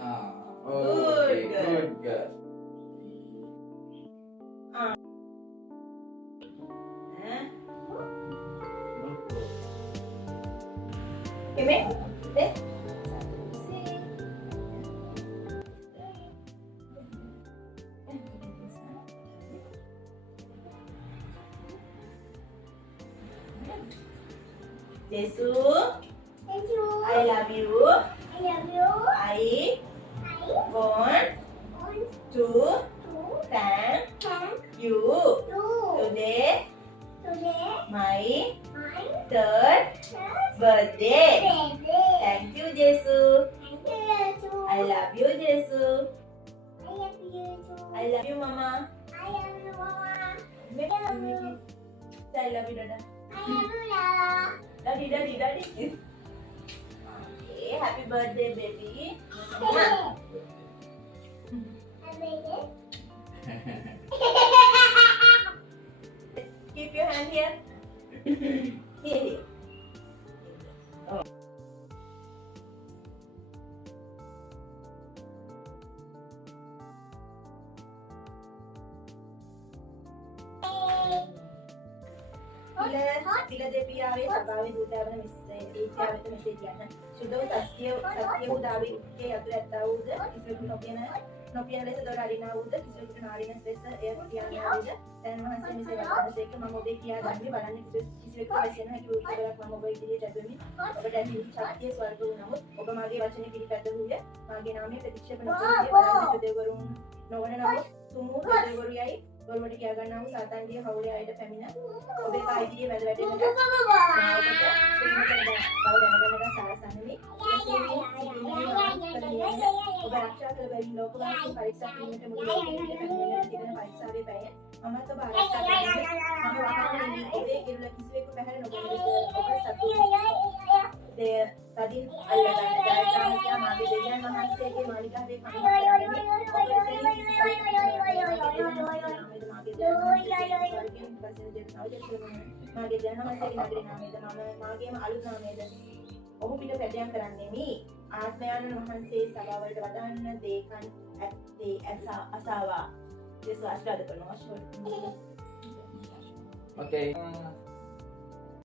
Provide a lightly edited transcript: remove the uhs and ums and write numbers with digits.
Okay, good girl. Jesu, I love you. I want to thank you. Today my third birthday. Thank you, Jesu. I love you, Jesu. I love you, Mama. Say I love you, Dada. Daddy. Okay, happy birthday, baby. Keep your hand here. Here. Oh. Bila depiyawe sabawe dudavana විද්‍යාවට මෙසේ කියන්න. සුදව සත්‍ය වූ දාවිගේ යතුරු ඇත්තා වූද කිසිවෙකු නොපියන ලෙස දොර අරිනා වූද කිසිවෙකුට නාරිනස් ලෙස එය කියන්නා වූද දැන් වහන්සේ මෙසේ වදාළසේක මම ඔබේ කියා ගන්නේ බලන්න කිසිවෙකු වැසෙන හැකි වූ ඉතරක් මම ඔබ ඉදිරියට ඇදෙමි. ඔබට ඇති ශක්තිය ස්වර්ග වූ නමුත් ඔබ මාගේ වචනේ පිළිපැද වූය. මාගේ නාමයේ ප්‍රතික්ෂේප නොකරන්නේ බලන්න දෙවරුන් නොවන නමුත් තුමු දෙවරුයයි ගොල්වට කියා ගන්නා වූ සාතන්ගේ හවුලේ අයට පැමිණ ඔබේ කායිතිය වැද වැටෙන්නට බව දැනගන්නට සලසන්නේ. ඔබ ආරක්ෂා කළ බැවින් ලෝකවාසී පරීක්ෂා කිරීමට මුළු ලෝකෙම පැමිණෙන තිබෙන පරීක්ෂාවේ පැය මමත් ඔබ ආරක්ෂා කරන්නේ. මම වහන්නේ ඔබේ කිරුළ කිසිවෙකු පැහැර නොගොන ලෙස ඔබ සතුටේ තදින් අල්ලගන්න. ජයග්‍රහණය මාගේ දෙවියන් වහන්සේගේ මාලිගාවේ මාගේ ජනමසේගේ නගරේ නාමයද මාගේම අලුත් නාමයද ඔහු පිට පැදයම් කරන්නෙමි. ආත්මයන් වහන්සේ සභාවලට වදන්න දේකන් ඇත්තේ අසාවා. this was the Okay.